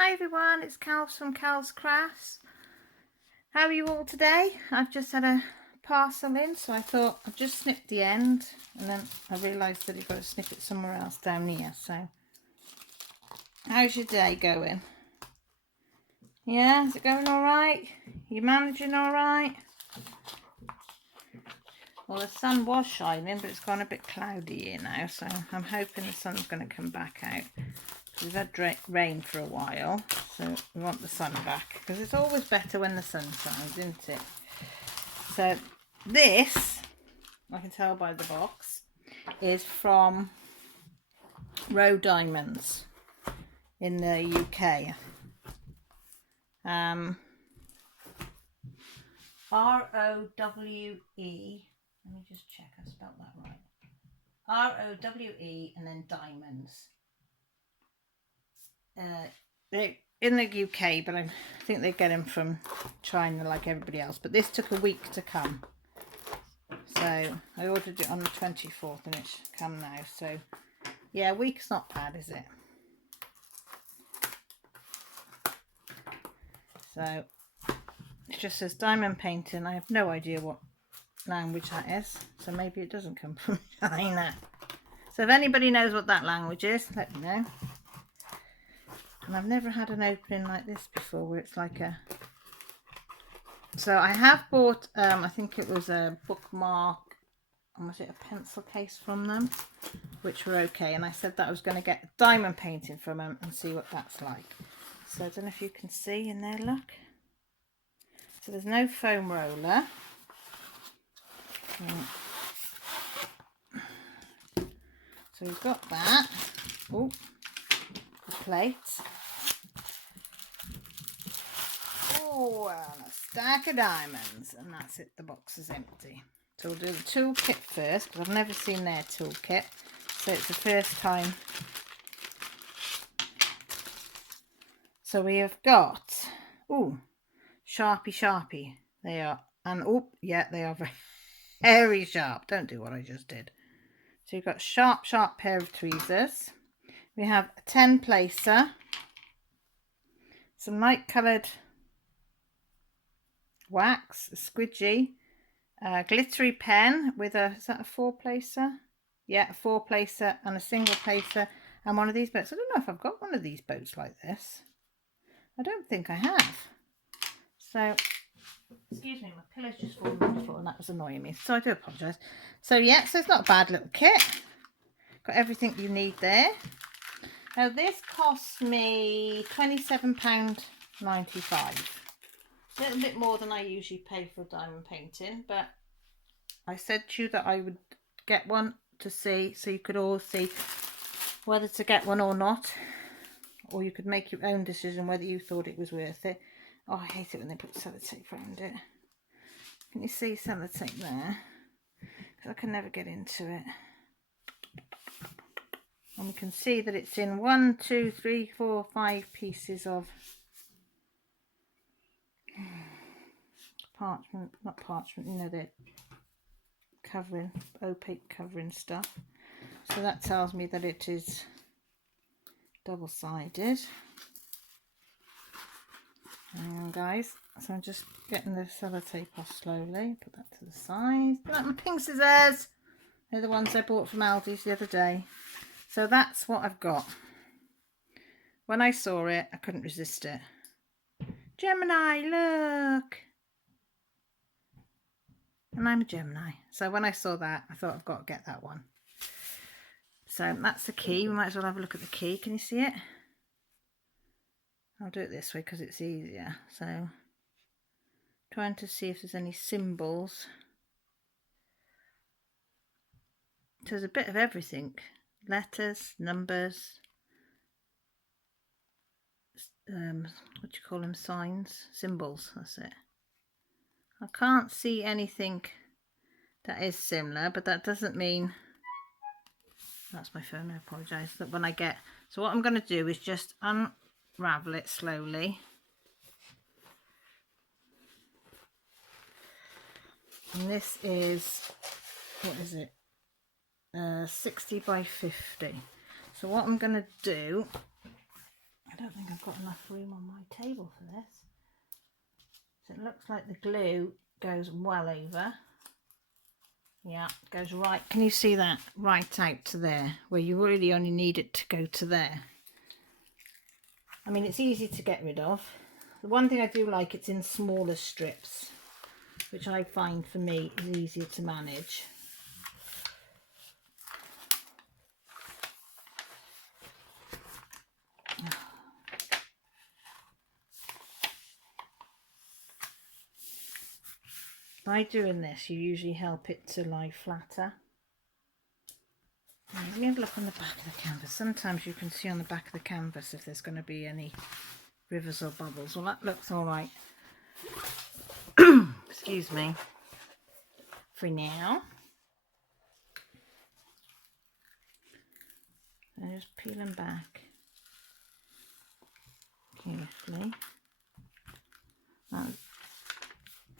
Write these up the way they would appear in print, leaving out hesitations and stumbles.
Hi everyone, it's Cal's from Cal's Crafts. How are you all today? I've just had a parcel in, so I thought I'd just snip the end, and then I realised that you've got to snip it somewhere else down here. So how's your day going? Yeah, is it going alright? You managing alright? Well, the sun was shining, but it's gone a bit cloudy here now, so I'm hoping the sun's going to come back out. We've had rain for a while, so we want the sun back, because it's always better when the sun shines, isn't it? So this, I can tell by the box, is from Rowe Diamonds in the UK. R-O-W-E, let me just check I spelled that right. R-O-W-E and then Diamonds. They're in the UK, but I think they get them from China like everybody else. But this took a week to come. So I ordered it on the 24th and it's come now. So yeah, a week's not bad, is it? So it just says diamond painting. I have no idea what language that is. So maybe it doesn't come from China. So if anybody knows what that language is, let me know. And I've never had an opening like this before, where it's like a... So I have bought, I think it was a bookmark, and was it a pencil case from them, which were okay. And I said that I was going to get a diamond painting from them and see what that's like. So I don't know if you can see in there, look. So there's no foam roller. So we've got that. Oh, the plate. Oh, and a stack of diamonds, and that's it. The box is empty. So we'll do the toolkit first, because I've never seen their toolkit, so it's the first time. So we have got, oh, Sharpie. They are, and oh, yeah, they are very sharp. Don't do what I just did. So you've got sharp pair of tweezers. We have a 10 placer, some light coloured wax, a squidgy, a glittery pen with a, is that a 4 placer? Yeah, a 4 placer and a single placer, and one of these boats. I don't know if I've got one of these boats like this. I don't think I have. So, excuse me, my pillow's just fallen on the floor and that was annoying me, so I do apologise. So yeah, so it's not a bad little kit. Got everything you need there. Now this cost me £27.95. A little bit more than I usually pay for diamond painting, but I said to you that I would get one to see, so you could all see whether to get one or not, or you could make your own decision whether you thought it was worth it. Oh, I hate it when they put sellotape around it. Can you see sellotape there? Because I can never get into it. And we can see that it's in 1, 2, 3, 4, 5 pieces of parchment, not parchment, you know, the covering, opaque covering stuff. So that tells me that it is double-sided. Hang on, guys. So I'm just getting the sellotape off slowly. Put that to the side. Like my pink scissors. They're the ones I bought from Aldi's the other day. So that's what I've got. When I saw it, I couldn't resist it. Gemini, look! And I'm a Gemini. So when I saw that, I thought I've got to get that one. So that's the key. We might as well have a look at the key. Can you see it? I'll do it this way because it's easier. So trying to see if there's any symbols. So there's a bit of everything. Letters, numbers, what do you call them, signs, symbols, that's it. I can't see anything that is similar, but that doesn't mean, that's my phone, I apologise, that when I get, so what I'm going to do is just unravel it slowly. And this is, what is it, 60 by 50. So what I'm going to do, I don't think I've got enough room on my table for this. So it looks like the glue goes well over. Yeah, it goes right. Can you see that? Right out to there, where you really only need it to go to there. I mean, it's easy to get rid of. The one thing I do like, it's in smaller strips, which I find for me is easier to manage. By doing this, you usually help it to lie flatter. Now, let me have a look on the back of the canvas. Sometimes you can see on the back of the canvas if there's going to be any rivers or bubbles. Well, that looks all right. Excuse me. For now. I'm just peeling back carefully. Now,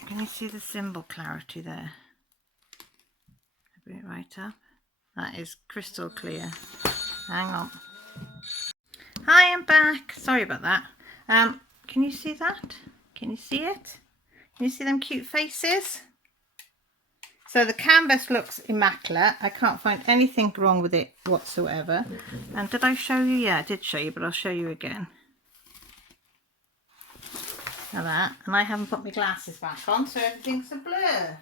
can you see the symbol clarity there? Bring it right up. That is crystal clear. Hang on. Hi, I'm back. Sorry about that. Can you see that? Can you see it? Can you see them cute faces? So the canvas looks immaculate. I can't find anything wrong with it whatsoever. And did I show you? Yeah, I did show you, but I'll show you again. Now that. And I haven't put my glasses back on, so everything's a blur.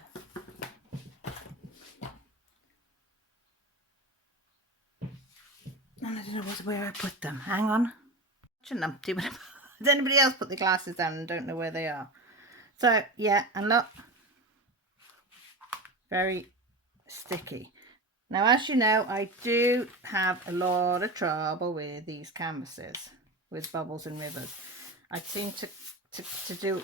And I don't know where I put them. Hang on. Such an empty. Has anybody else put the glasses down and don't know where they are? So, yeah, and look. Very sticky. Now, as you know, I do have a lot of trouble with these canvases, with bubbles and rivers. I seem to do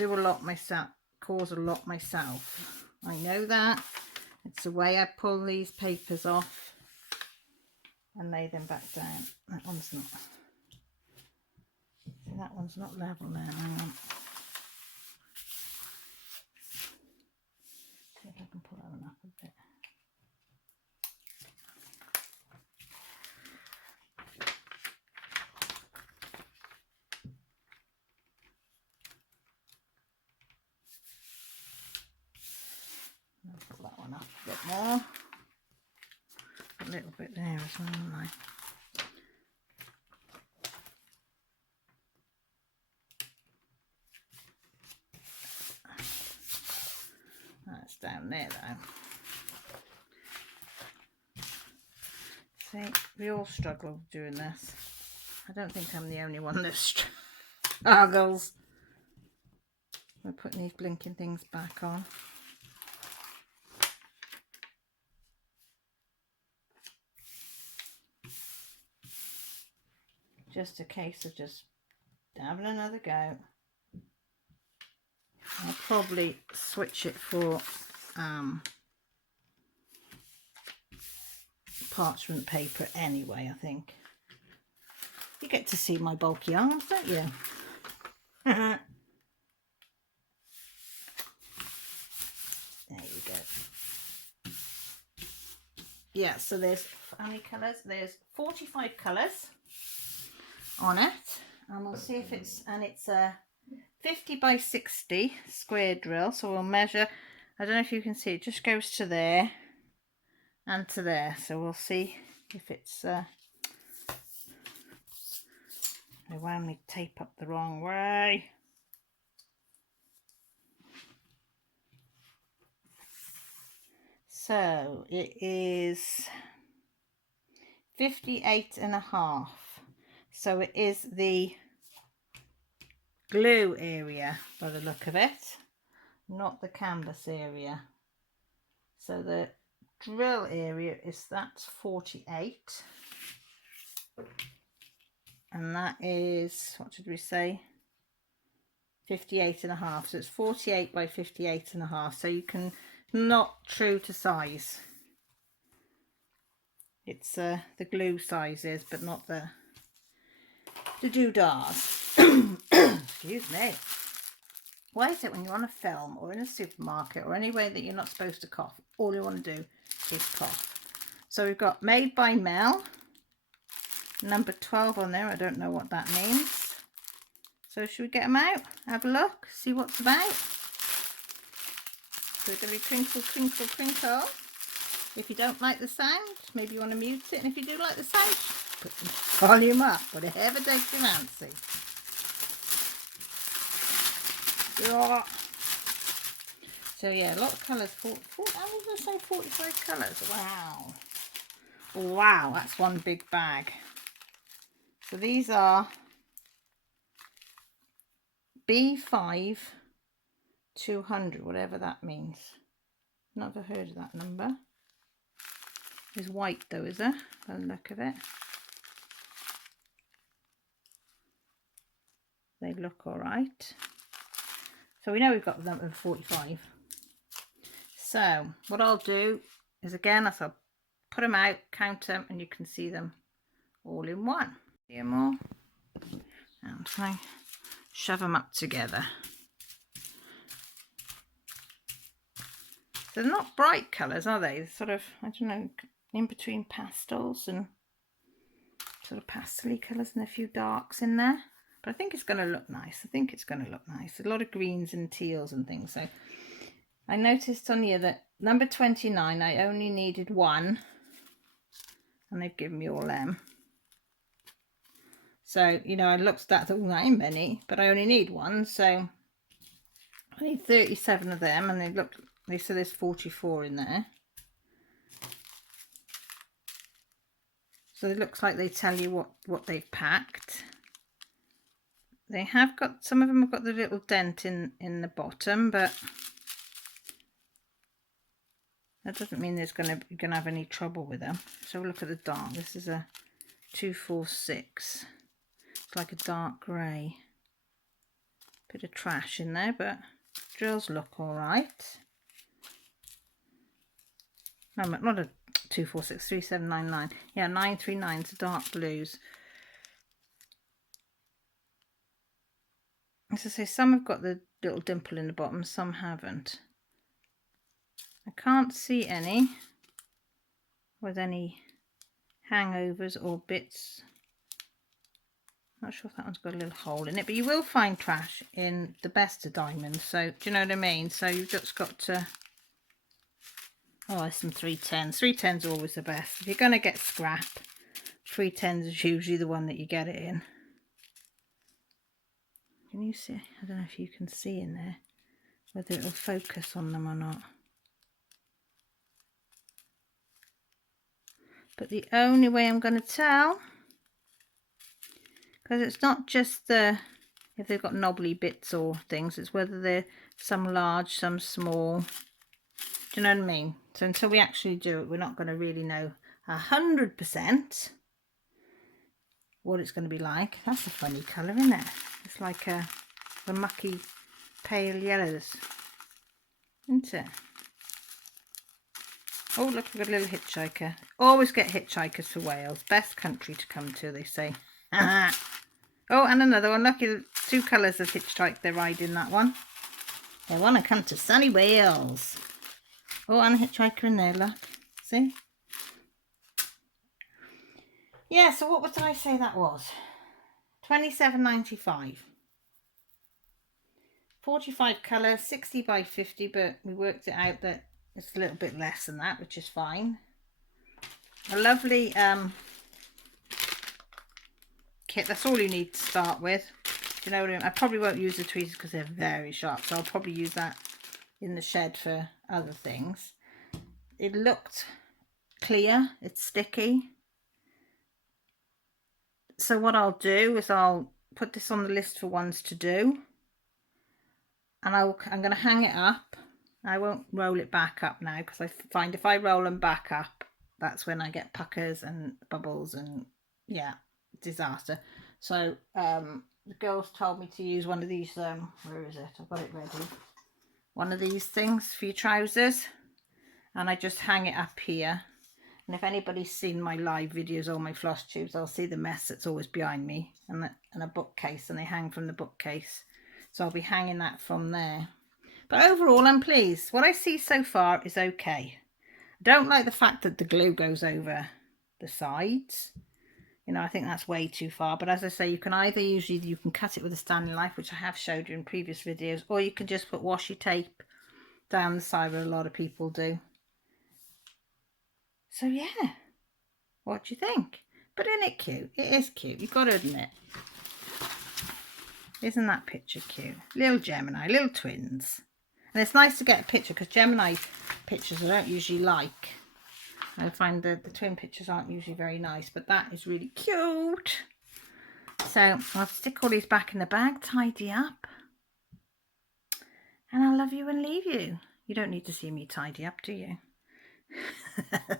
a lot myself, cause a lot myself. I know that. It's the way I pull these papers off and lay them back down. That one's not. See, that one's not level now. Hang on. See if I can pull that one up a bit. I'll pull that one up a bit more. A little bit there as well, haven't I? That's down there though. See, we all struggle doing this. I don't think I'm the only one that struggles. We're putting these blinking things back on. Just a case of just having another go. I'll probably switch it for parchment paper anyway, I think. You get to see my bulky arms, don't you? There you go. Yeah, so there's how many colours? There's 45 colours on it. And we'll see if it's, and it's a 50 by 60 square drill. So we'll measure, I don't know if you can see, it just goes to there and to there. So we'll see if it's, I wound my tape up the wrong way. So it is 58.5. So it is the glue area by the look of it, not the canvas area. So the drill area is, that's 48. And that is, what did we say? 58.5. So it's 48 by 58.5. So you can, not true to size. It's the glue sizes, but not the doodahs. Excuse me. Why is it when you're on a film or in a supermarket or anywhere that you're not supposed to cough, all you want to do is cough? So we've got Made by Mel, number 12 on there. I don't know what that means. So should we get them out? Have a look, see what's about. So they're going to be crinkle, crinkle, crinkle. If you don't like the sound, maybe you want to mute it. And if you do like the sound, put the volume up, whatever takes your fancy. So yeah, a lot of colours. I was going to say 45 colours. Wow. Wow, that's one big bag. So these are B5 200, whatever that means. Never heard of that number. It's white though, is there? By the look of it. They look alright. So we know we've got them at 45. So what I'll do is, again, I'll put them out, count them, and you can see them all in one. Here more. And I shove them up together. They're not bright colours, are they? They're sort of, I don't know, in between pastels and sort of pastel-y colours and a few darks in there. But I think it's going to look nice. I think it's going to look nice. A lot of greens and teals and things. So I noticed on here that number 29, I only needed one. And they've given me all them. So, you know, I looked at that and thought, oh, that ain't many. But I only need one. So I need 37 of them. And they said there's 44 in there. So it looks like they tell you what they've packed. They have got, some of them have got the little dent in the bottom, but that doesn't mean you're gonna have any trouble with them. So look at the dark. This is a 246. It's like a dark grey. Bit of trash in there, but drills look all right. No, not a 246, 3799. Yeah, 939 is dark blues. As I say, some have got the little dimple in the bottom, some haven't. I can't see any with any hangovers or bits. Not sure if that one's got a little hole in it, but you will find trash in the best of diamonds. So, do you know what I mean? So you've just got to... Oh, there's some 310s. 310s are always the best. If you're going to get scrap, 310s is usually the one that you get it in. Can you see? I don't know if you can see in there whether it'll focus on them or not. But the only way I'm going to tell, because it's not just if they've got knobbly bits or things, it's whether they're some large, some small. Do you know what I mean? So until we actually do it, we're not going to really know 100% what it's going to be like. That's a funny colour, isn't it? It's like a mucky pale yellows, isn't it? Oh, look, we've got a little hitchhiker. Always get hitchhikers for Wales. Best country to come to, they say. Oh, and another one. Lucky, 2 colours of hitchhike they're riding, that one. They want to come to sunny Wales. Oh, and a hitchhiker in there, look. See? Yeah, so what did I say that was? 27.95. 45 colours, 60 by 50, but we worked it out that it's a little bit less than that, which is fine. A lovely kit. That's all you need to start with. Do you know what I mean? I probably won't use the tweezers because they're very sharp, so I'll probably use that in the shed for other things. It looked clear. It's sticky. So what I'll do is I'll put this on the list for ones to do. And I'm going to hang it up. I won't roll it back up now because I find if I roll them back up, that's when I get puckers and bubbles and, yeah, disaster. So the girls told me to use one of these, where is it? I've got it ready. One of these things for your trousers. And I just hang it up here. And if anybody's seen my live videos or my floss tubes, they'll see the mess that's always behind me. And a bookcase, and they hang from the bookcase. So I'll be hanging that from there. But overall, I'm pleased. What I see so far is okay. I don't like the fact that the glue goes over the sides. You know, I think that's way too far. But as I say, you can either you can cut it with a Stanley knife, which I have showed you in previous videos, or you can just put washi tape down the side, where a lot of people do. So yeah, what do you think? But isn't it cute? It is cute, you've got to admit. Isn't that picture cute? Little Gemini, little twins. And it's nice to get a picture, because Gemini pictures I don't usually like. I find the twin pictures aren't usually very nice, but that is really cute. So I'll stick all these back in the bag, tidy up, and I'll love you and leave you. You don't need to see me tidy up, do you?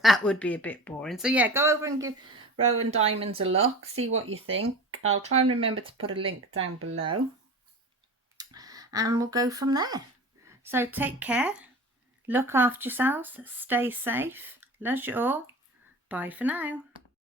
That would be a bit boring. So yeah, go over and give Rowe Diamonds a look, see what you think. I'll try and remember to put a link down below, and we'll go from there. So take care, look after yourselves, stay safe, love you all, bye for now.